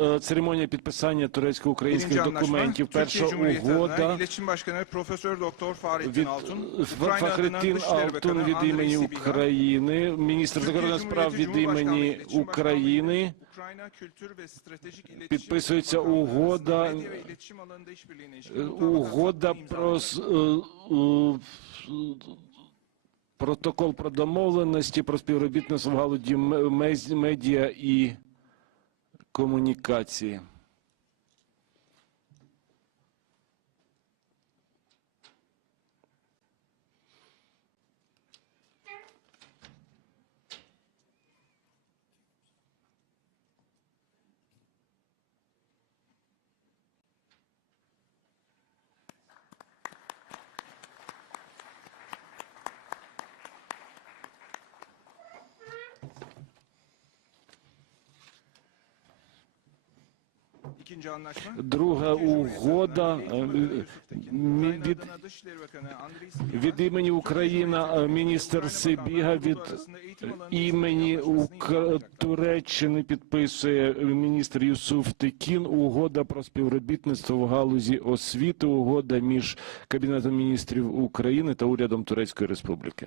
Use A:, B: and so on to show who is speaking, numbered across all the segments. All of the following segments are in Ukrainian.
A: е, церемонія підписання турецько-українських документів. Перша угода від Фахретін Алтун від імені України, міністр закордонних справ від імені України. Підписується угода, Е, Угода про е, е, протокол про домовленості про співробітництво в галузі медіа і комунікації. Від
B: adına Dışişleri Bakanı Andriy Sybiha,
A: від імені Україна е, міністр Сибіга від імені Ук- Туреччини підписує міністр Юсуф Текін угода про співробітництво в галузі освіти, угода між Кабінетом міністрів України та урядом Турецької Республіки.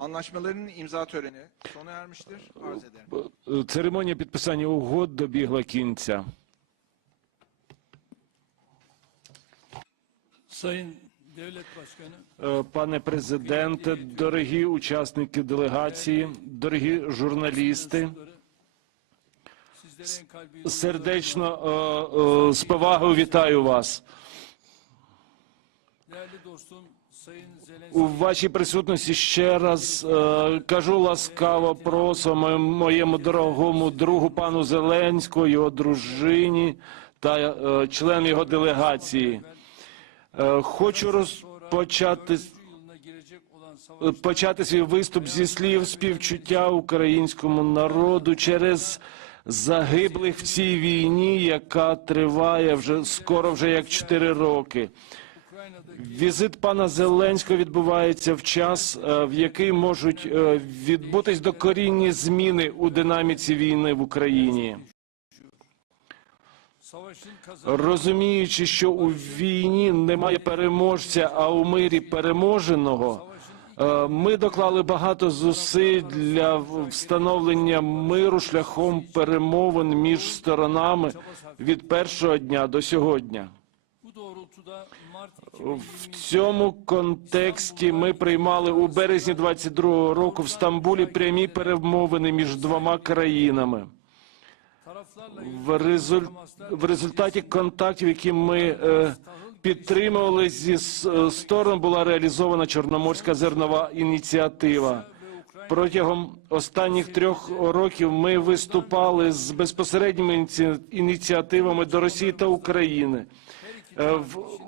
B: Anlaşmaların imza töreni sona ermiştir. Arz ederim.
A: Церемонія підписання угод добігла кінця.
C: Sayın Devlet Başkanı,
A: Е, Пане президенте, дорогі учасники делегації, дорогі журналісти, сердечно е, е, з повагою вітаю вас. У вашій присутності ще раз е, кажу ласкаво просимо моєму дорогому другу пану Зеленському, його дружині та е, член його делегації. Е, хочу розпочати почати свій виступ зі слів співчуття українському народу через загиблих в цій війні, яка триває вже скоро вже як 4 роки. Візит пана Зеленського відбувається в час, е, в який можуть е, відбутись докорінні зміни у динаміці війни в Україні. Розуміючи, що у війні немає переможця, а у мирі переможеного, е, ми доклали багато зусиль для встановлення миру шляхом перемовин між сторонами від першого дня до сьогодні. В цьому контексті ми приймали у березні 22-го року в Стамбулі прямі перемовини між двома країнами. В, резуль... в результаті контактів, які ми е, підтримували зі е, сторон, була реалізована Чорноморська зернова ініціатива. Протягом останніх трьох років ми виступали з безпосередніми ініці- ініціативами до Росії та України. Е,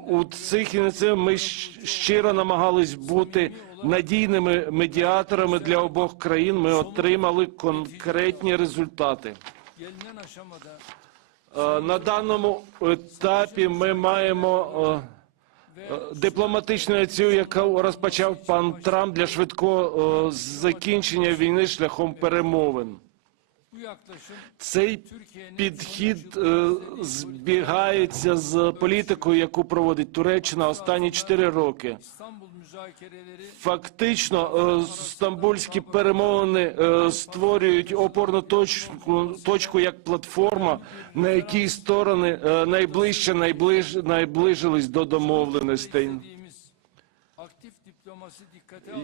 A: у цих ініціативах ми щиро намагались бути надійними медіаторами для обох країн. Ми отримали конкретні результати. Е, На даному етапі ми маємо е, дипломатичну ініціативу, яку розпочав пан Трамп для швидкого закінчення війни шляхом перемовин. Цей підхід е, збігається з політикою, яку проводить Туреччина останні чотири роки. Фактично, е, стамбульські перемовини е, створюють опорну точку, точку як платформа, на якій сторони найближче найближ, найближились до домовленостей.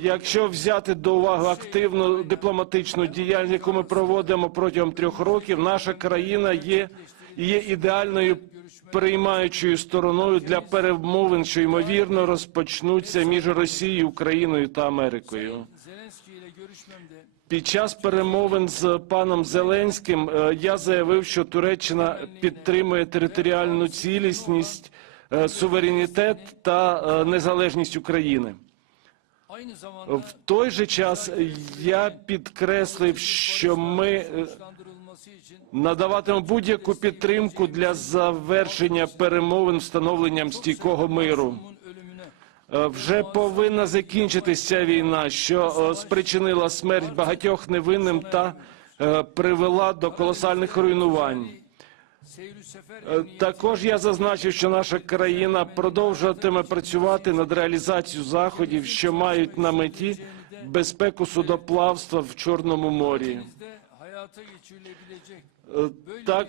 A: Якщо взяти до уваги активну дипломатичну діяльність, яку ми проводимо протягом трьох років, наша країна є, є ідеальною приймаючою стороною для перемовин, що ймовірно розпочнуться між Росією, Україною та Америкою. Під час перемовин з паном Зеленським е, я заявив, що Туреччина підтримує територіальну цілісність е, суверенітет та е, незалежність України. В той же час я підкреслив, що ми е, надаватимемо будь-яку підтримку для завершення перемовин встановленням стійкого миру. Е, Вже повинна закінчитися війна, що е, спричинила смерть багатьох невинним та привела до колосальних руйнувань. Е, Також я зазначив, що наша країна продовжуватиме працювати над реалізацією заходів, що мають на меті безпеку судоплавства в Чорному морі. Е, Так,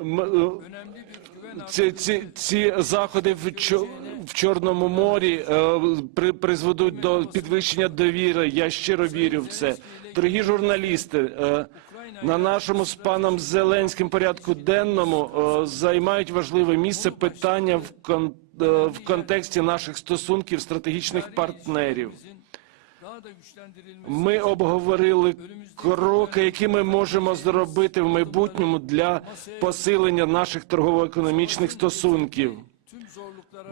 A: е, ці, ці, ці заходи в, Чо- в Чорному морі при, призведуть до підвищення довіри. Я щиро вірю в це. Дорогі журналісти, на нашому з паном Зеленським порядку денному е, займають важливе місце питання в, кон, е, в контексті наших стосунків стратегічних партнерів. Ми обговорили кроки, які ми можемо зробити в майбутньому для посилення наших торгово-економічних стосунків.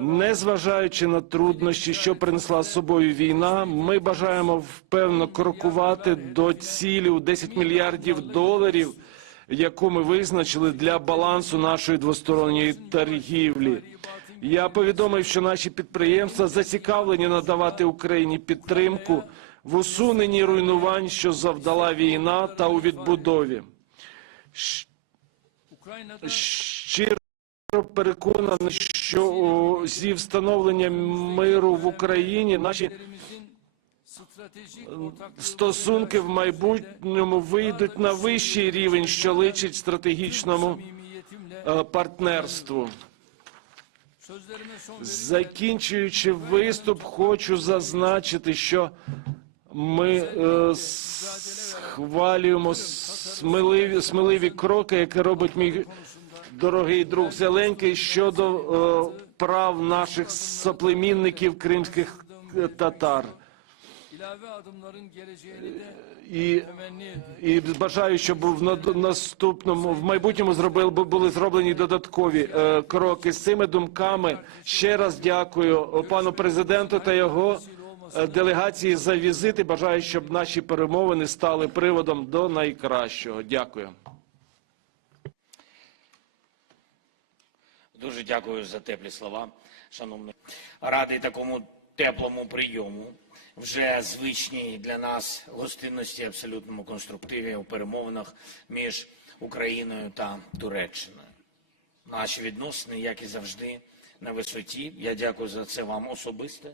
A: Незважаючи на труднощі, що принесла з собою війна, ми бажаємо впевно крокувати до цілі у 10 мільярдів доларів, яку ми визначили для балансу нашої двосторонньої торгівлі. Я повідомив, що наші підприємства зацікавлені надавати Україні підтримку в усуненні руйнувань, що завдала війна, та у відбудові.
C: Ukrayna'da
A: Щиро переконаний, що зі встановленням миру в Україні наші
C: ortaklığı
A: стосунки в майбутньому вийдуть на вищий рівень, що личить стратегічному е, партнерству. Закінчуючи виступ, хочу зазначити, що ми е, схвалюємо сміливі, сміливі кроки, які робить мій дорогий друг Зеленький щодо е, прав наших соплемінників кримських е, татар. І. І бажаю, щоб в наступному в майбутньому зробили були зроблені додаткові е, кроки. З цими думками ще раз дякую пану президенту та його е, делегації за візит. І бажаю, щоб наші перемовини стали приводом до найкращого. Дякую.
D: Дуже дякую за теплі слова, шановний. Радий такому теплому прийому, вже звичній для нас гостинності, абсолютному конструктиві у перемовинах між Україною та Туреччиною. Наші відносини, як і завжди, на висоті. Я дякую за це вам особисто,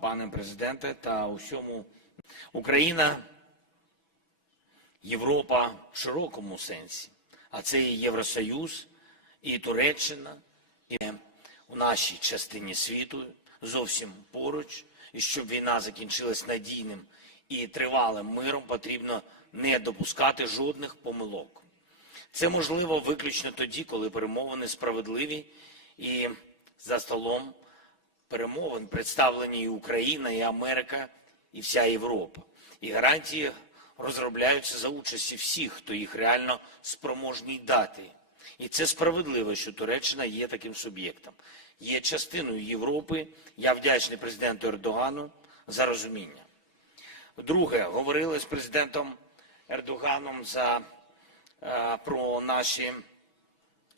D: пане президенте, та усьому Україна Європа в широкому сенсі, а це і Євросоюз, і Туреччина, і у нашій частині світу зовсім поруч. І щоб війна закінчилась надійним і тривалим миром, потрібно не допускати жодних помилок. Це можливо виключно тоді, коли перемовини справедливі і за столом перемовин представлені і Україна, і Америка, і вся Європа. І гарантії розробляються за участі всіх, хто їх реально спроможний дати. І це справедливо, що Туреччина є таким суб'єктом, є частиною Європи. Я вдячний президенту Ердогану за розуміння. Друге, говорили з президентом Ердоганом за, е, про наші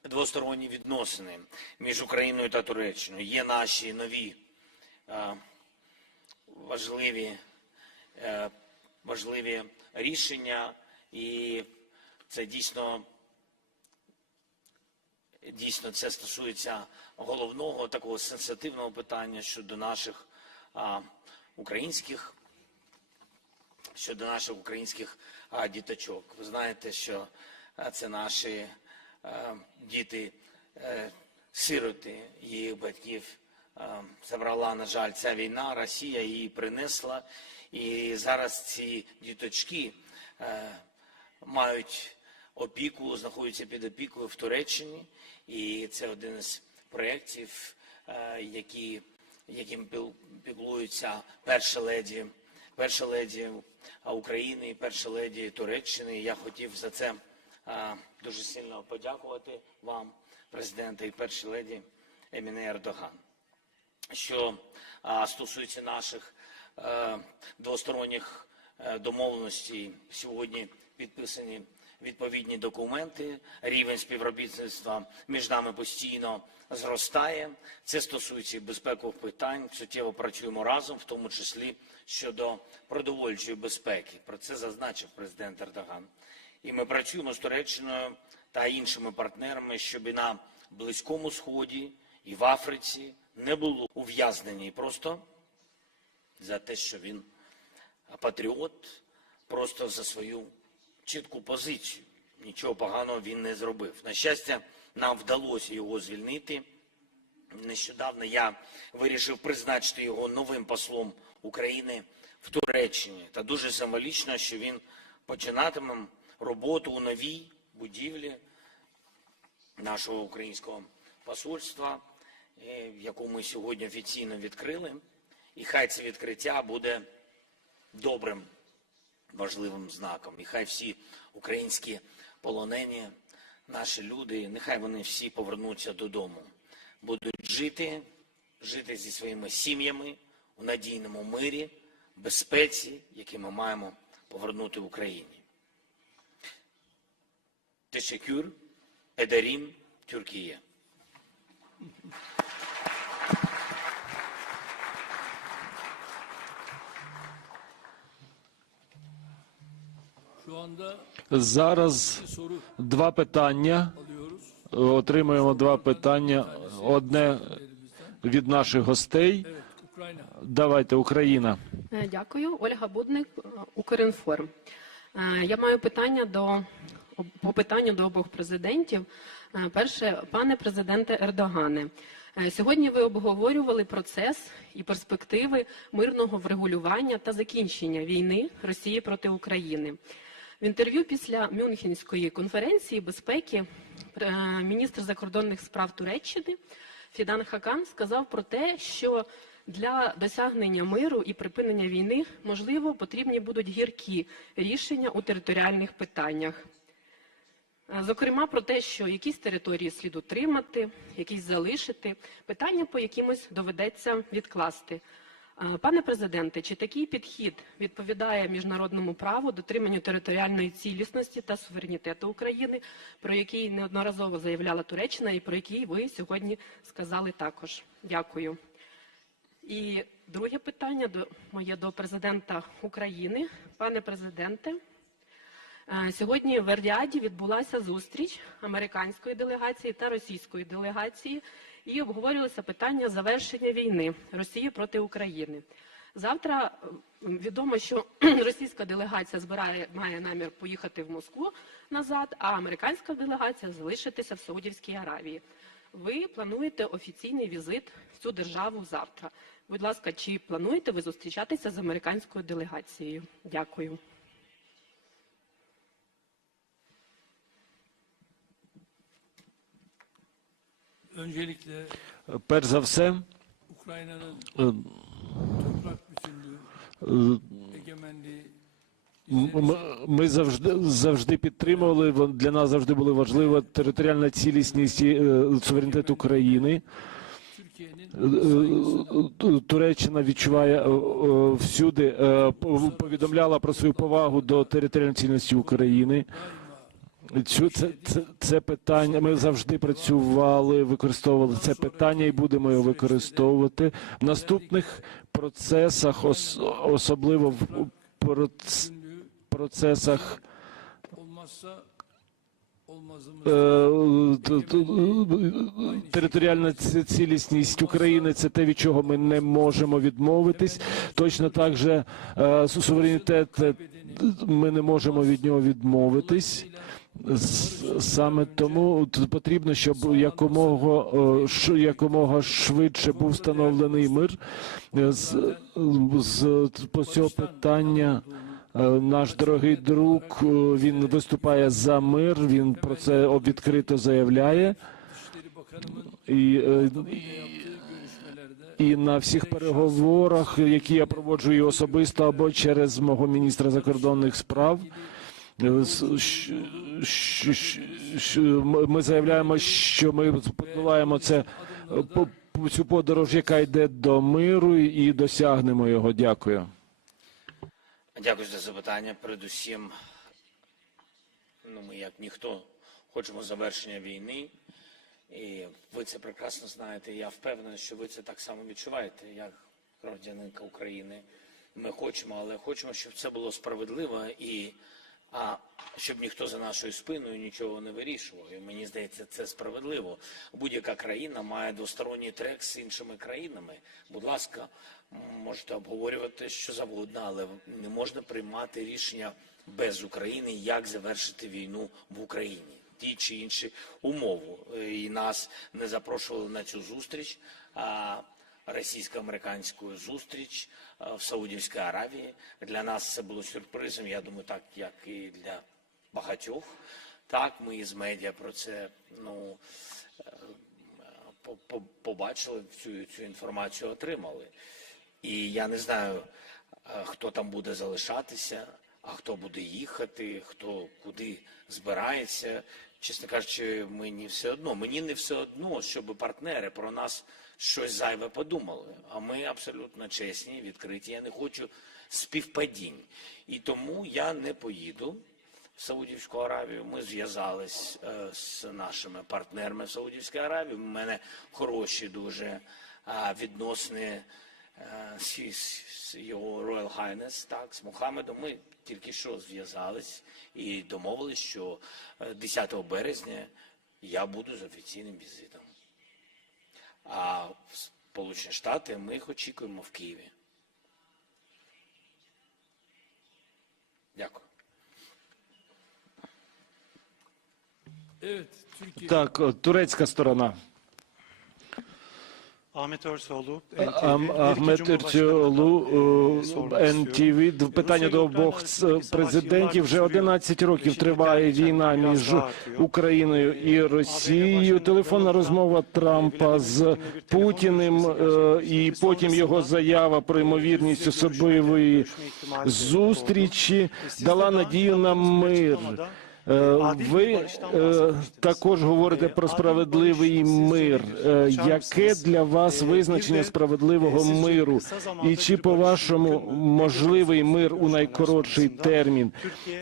D: двосторонні відносини між Україною та Туреччиною. Є наші нові е, важливі, е, важливі рішення, і це дійсно, дійсно це стосується головного такого сенситивного питання щодо наших а, українських щодо наших українських а, діточок. Ви знаєте, що це наші а, діти, е, сироти, їх батьків а, забрала, на жаль, ця війна, Росія її принесла. І зараз ці діточки е, мають опіку, знаходяться під опікою в Туреччині. І це один із проєктів, е, які, яким піклуються перша леді, перша леді України перша леді Туреччини. Я хотів за це е, дуже сильно подякувати вам. президента і першої леді Еміне Ердоган. Що стосується наших е, двосторонніх е, домовленостей, сьогодні підписані відповідні документи. Рівень співробітництва між нами постійно зростає. Це стосується і безпекових питань. Суттєво працюємо разом, в тому числі щодо продовольчої безпеки. Про це зазначив президент Ердоган. І ми працюємо з Туреччиною та іншими партнерами, щоб і на Близькому Сході і в Африці не було ув'язнені просто за те, що він патріот, просто за свою чітку позицію. Нічого поганого він не зробив. На щастя, нам вдалося його звільнити. Нещодавно я вирішив призначити його новим послом України в Туреччині. Та дуже символічно, що він починатиме роботу у новій будівлі нашого українського посольства, е, яку ми сьогодні офіційно відкрили. І хай це відкриття буде добрим, важливим знаком. І хай всі українські полонені, наші люди, нехай вони всі повернуться додому, будуть жити, жити зі своїми сім'ями у надійному мирі, безпеці, які ми маємо повернути Україні. Teşekkür ederim Türkiye.
A: Зараз два питання. Отримуємо два питання. Одне від наших гостей. Давайте, Україна.
E: Е, Дякую, Ольга Будник, е, Укрінформ. Е, Я маю питання до по питанню до обох президентів. Перше, пане президенте Ердогане, сьогодні ви обговорювали процес і перспективи мирного врегулювання та закінчення війни Росії проти України. В інтерв'ю після Мюнхенської конференції безпеки е, міністр закордонних справ Туреччини Фідан Хакан сказав про те, що для досягнення миру і припинення війни можливо потрібні будуть гіркі рішення у територіальних питаннях. Е, Зокрема, про те, що якісь території слід утримати, якісь залишити, питання по якимось доведеться відкласти. Пане президенте, чи такий підхід відповідає міжнародному праву, дотриманню територіальної цілісності та суверенітету України, про який неодноразово заявляла Туреччина і про який ви сьогодні сказали також? Дякую. І друге питання до моє до президента України. Пане президенте, сьогодні в Ердіаді відбулася зустріч американської делегації та російської делегації, і обговорювалося питання завершення війни Росії проти України. Завтра відомо, що російська делегація збирає має намір поїхати в Москву назад, а американська делегація залишитися в Саудівській Аравії. Ви плануєте офіційний візит в цю державу завтра. Будь ласка, чи плануєте ви зустрічатися з американською делегацією? Дякую.
C: Öncelikle
A: Перш за все,
C: Ukrayna'nın
A: е,
C: toprak bütünlüğü,
A: е,
C: egemenliği
A: ми завжди завжди підтримували. Для нас завжди були важлива територіальна цілісність і е, суверенітет України. Туреччина відчуває всюди, повідомляла про свою повагу до територіальної цілісності України. Цю це, це, це питання. Ми завжди працювали, використовували це питання і будемо його використовувати в наступних процесах, ос, особливо в проц- процесах. Е, Територіальна цілісність України це те, від чого ми не можемо відмовитись. Точно так же е, суверенітет е, ми не можемо від нього відмовитись. Саме тому потрібно, щоб якомога е, якомога швидше був встановлений мир Е, з, з по цього питання. Е, Наш дорогий друг він виступає за мир. Він про це відкрито заявляє. І,
C: görüşmelerde
A: і на всіх переговорах, які я проводжу і особисто або через мого міністра закордонних справ, Ми заявляємо, що ми подолаємо це цю подорож, яка йде до миру, і досягнемо його. Дякую.
D: Дякую за запитання. Передусім, ну, ми, як ніхто, хочемо завершення війни. І ви це прекрасно знаєте. Я впевнений, що ви це так само відчуваєте, як громадянинка України. Ми хочемо, але хочемо, щоб це було справедливо і а, щоб ніхто за нашою спиною нічого не вирішував. І мені здається, це справедливо. Будь-яка країна має двосторонній трек з іншими країнами. Будь ласка, можете обговорювати що завгодно, але не можна приймати рішення без України, як завершити війну в Україні. Ті чи інші умови. Е, І нас не запрошували на цю зустріч. А російсько-американську зустріч е, в Саудівській Аравії. Для нас це було сюрпризом. Я думаю, так як і для багатьох. Так, ми із медіа про це ну е, по- по- побачили цю, цю інформацію, отримали. І я не знаю, е, хто там буде залишатися, а хто буде їхати, хто куди збирається. Чесно кажучи, мені все одно. Мені не все одно, щоб партнери про нас щось зайве подумали. А ми абсолютно чесні, відкриті. Я не хочу співпадінь. І тому я не поїду в Саудівську Аравію. Ми зв'язались е, з нашими партнерами в Саудівській Аравії. У мене хороші дуже а, відносини е, з, його Royal Highness, так, з Мухаммедом. Ми тільки що зв'язались і домовились, що е, 10 березня я буду з офіційним візитом. А в Сполучені Штати ми їх очікуємо в Києві. Дякую.
A: Так, турецька сторона.
F: Ahmet Örsoğlu, e, sormak istiyorum.
A: НТВ. Питання до обох президентів. Вже 11 років триває війна між Україною і Росією. Телефонна розмова Трампа з Путіним е, і потім його заява про ймовірність особливої зустрічі дала надію на мир. Е, Ви е, також говорите про справедливий мир. Е, Яке для вас визначення справедливого миру? І чи по-вашому можливий мир у найкоротший термін?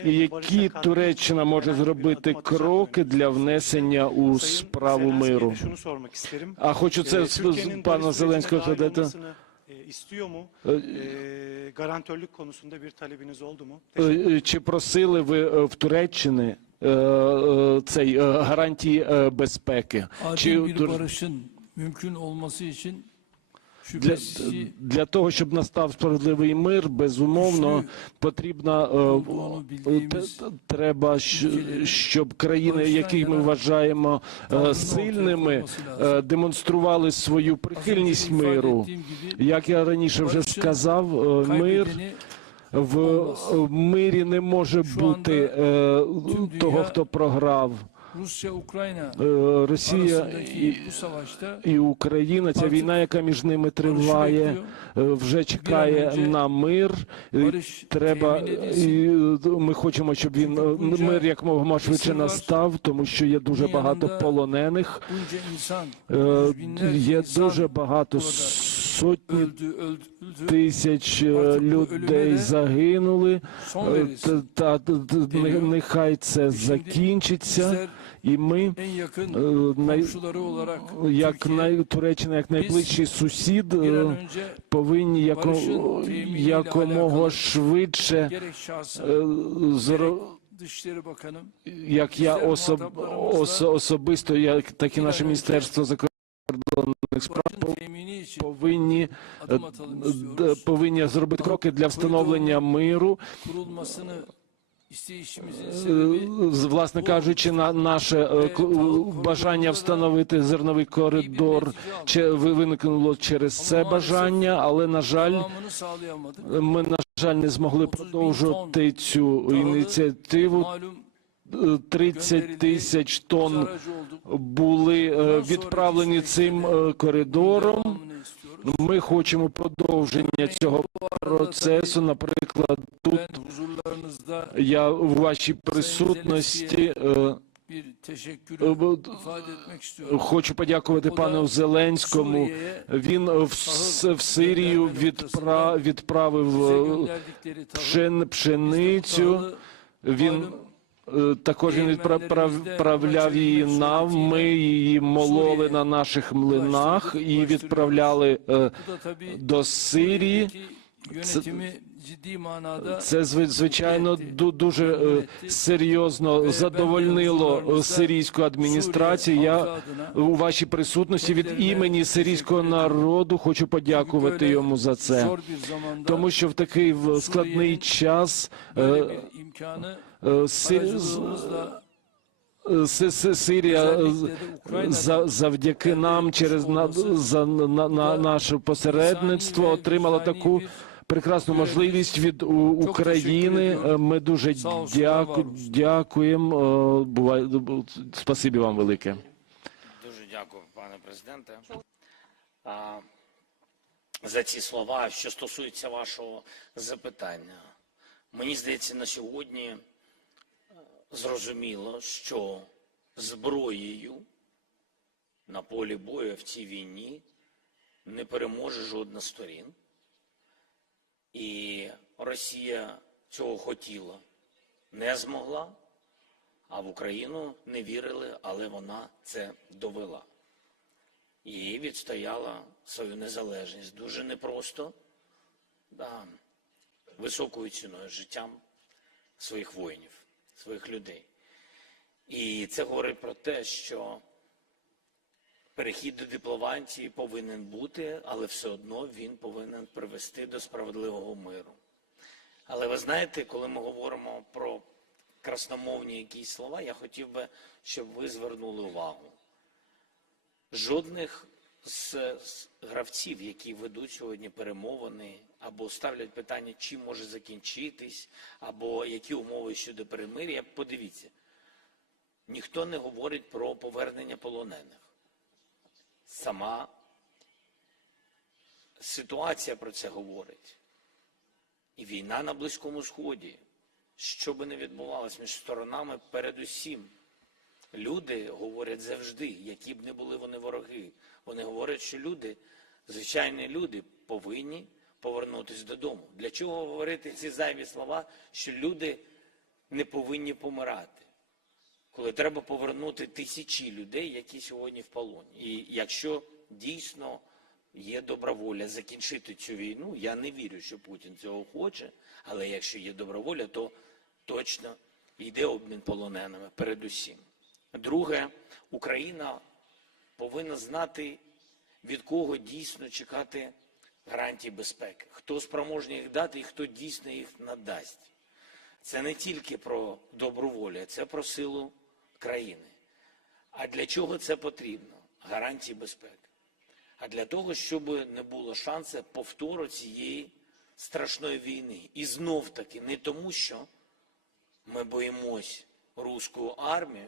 A: І які Туреччина може зробити кроки для внесення у справу миру? А хочу це пана Зеленського задати.
F: olmasını, e, istiyor mu?
A: Ee,
F: Ee, garantörlük konusunda bir talebiniz oldu mu?
A: Е, е, Чи просили ви е, в Туреччини е, е, цей е, гарантії е, безпеки? Чи
C: adil bir
A: Тур-
C: barışın mümkün olması için
A: Для, для того, щоб настав справедливий мир, безумовно, потрібно е, е, треба, щоб країни, які ми вважаємо е, сильними, демонстрували свою прихильність миру. Як я раніше вже сказав, мир в мирі не може бути е, того, хто програв. Е, Росія і, і Україна. Ця війна, яка між ними триває, е, вже чекає на мир. Треба і ми хочемо, щоб він е, мир якомога швидше настав, тому що є дуже багато полонених. Є дуже багато сотні тисяч е, людей загинули. Е. Та, та, та, не- нехай це закінчиться, і ми
C: yakın
A: е, най, як най, Туреччина, як найближчий сусід, повинні яко, якомога швидше,
C: gerek şahsım,
A: зро,
C: gerek Dışişleri Bakanım
A: як я особ, ос, особисто, як так і наше міністерство закордонних справ повинні е, повинні зробити кроки для встановлення миру. Е, Власне кажучи, на наше е, бажання встановити зерновий коридор чи виникнуло через це бажання, але на жаль, ми на жаль не змогли продовжувати цю ініціативу.
C: Malum
A: Е, 30 тисяч тонн були е, відправлені цим е, коридором. Ми хочемо продовження цього процесу. Наприклад, тут я у вашій присутності е, хочу подякувати пану Зеленському. Він в, в Сирію відпра, відправив пшеницю. Він також він відправ- відправляв її нам. Ми її мололи на наших млинах і відправляли е, до Сирії.
C: Manada
A: Це зви- звичайно ду- дуже е, серйозно задовольнило сирійську адміністрацію. Я у вашій присутності від імені сирійського народу хочу подякувати йому за це. Тому що в такий складний час е, е, Сирія за- завдяки нам через на, за на, на наше посередництво отримала таку прекрасну можливість від України. Е, Ми дуже дяку, дякуємо. Е, Бувай, спасибі вам велике.
D: Дуже дякую, пане президенте, за ці слова. Що стосується вашого запитання, мені здається, на сьогодні е, зрозуміло, що зброєю на полі бою в цій війні не переможе жодна сторін. І Росія цього хотіла, не змогла, а в Україну не вірили, але вона це довела. І відстояла свою незалежність дуже непросто, да, високою ціною життям своїх воїнів, своїх людей. І це говорить про те, що перехід до дипломатії повинен бути, але все одно він повинен привести до справедливого миру. Але ви знаєте, коли ми говоримо про красномовні якісь слова, я хотів би, щоб ви звернули увагу. Жодних з, гравців, які ведуть сьогодні перемовини, або ставлять питання, чим може закінчитись, або які умови щодо перемир'я, подивіться, ніхто не говорить про повернення полонених. Сама ситуація про це говорить. І війна на Близькому Сході, що би не відбувалося між сторонами, передусім. Люди говорять завжди, які б не були вони вороги. Вони говорять, що люди, звичайні люди, повинні повернутися додому. Для чого говорити ці зайві слова, що люди не повинні помирати? Коли треба повернути тисячі людей, які сьогодні в полоні. І якщо дійсно є добра воля закінчити цю війну, я не вірю, що Путін цього хоче, але якщо є добра воля, то точно йде обмін полоненими передусім. Друге, Україна повинна знати, від кого дійсно чекати гарантій безпеки, хто спроможний їх дати і хто дійсно їх надасть. Це не тільки про добру волю, це про силу країни. А для чого це потрібно? Гарантії безпеки. А для того, щоб не було шансу повтору цієї страшної війни. І знов таки не тому, що ми боїмось руську армію,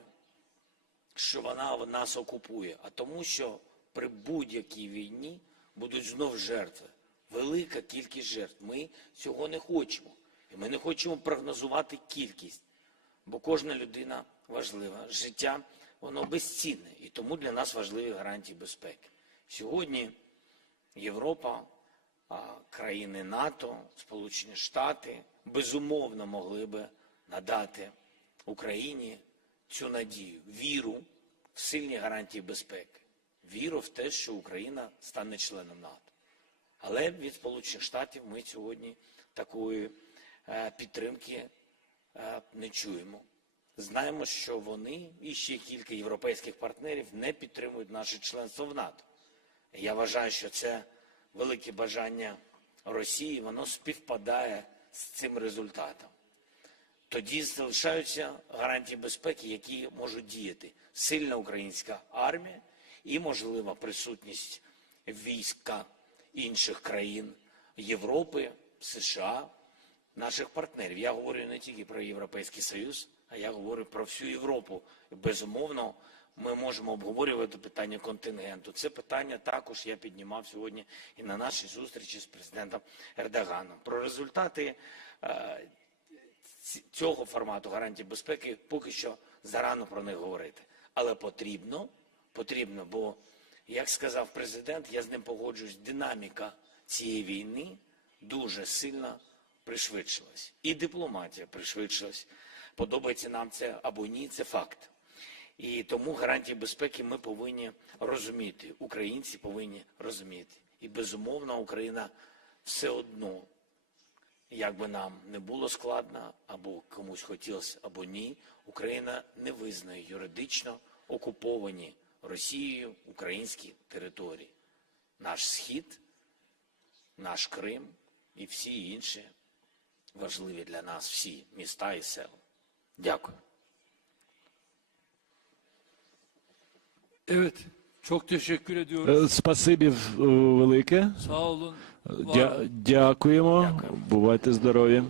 D: що вона нас окупує, а тому, що при будь-якій війні будуть знов жертви. Велика кількість жертв. Ми цього не хочемо. І ми не хочемо прогнозувати кількість, бо кожна людина важлива. Життя воно безцінне, і тому для нас важливі гарантії безпеки. Сьогодні Європа, країни НАТО, Сполучені Штати безумовно могли би надати Україні цю надію, віру в сильні гарантії безпеки, віру в те, що Україна стане членом НАТО. Але від Сполучених Штатів ми сьогодні такої е, підтримки е, не чуємо. Знаємо, що вони і ще кілька європейських партнерів не підтримують наше членство в НАТО. Я вважаю, що це велике бажання Росії, воно співпадає з цим результатом. Тоді залишаються гарантії безпеки, які можуть діяти. Сильна українська армія і можлива присутність війська інших країн Європи, США, наших партнерів. Я говорю не тільки про Європейський Союз, а я говорю про всю Європу. І, безумовно, ми можемо обговорювати питання контингенту. Це питання також я піднімав сьогодні і на нашій зустрічі з президентом Ердоганом. Про результати е, цього формату гарантій безпеки поки що зарано про них говорити. Але потрібно, потрібно, бо, як сказав президент, я з ним погоджуюсь, динаміка цієї війни дуже сильно пришвидшилась. І дипломатія пришвидшилась. Подобається нам це або ні, це факт. І тому гарантії безпеки ми повинні розуміти. Українці повинні розуміти. І безумовно, Україна все одно як би нам не було складно, або комусь хотілося, або ні, Україна не визнає юридично окуповані Росією українські території. Наш схід, наш Крим і всі інші важливі для нас всі міста і села. Дякую.
C: Evet. Çok teşekkür ediyoruz.
A: Е, Спасибі велике.
C: Sağ olun.
A: Дя-
C: olun.
A: Дякуємо. Бувайте здорові.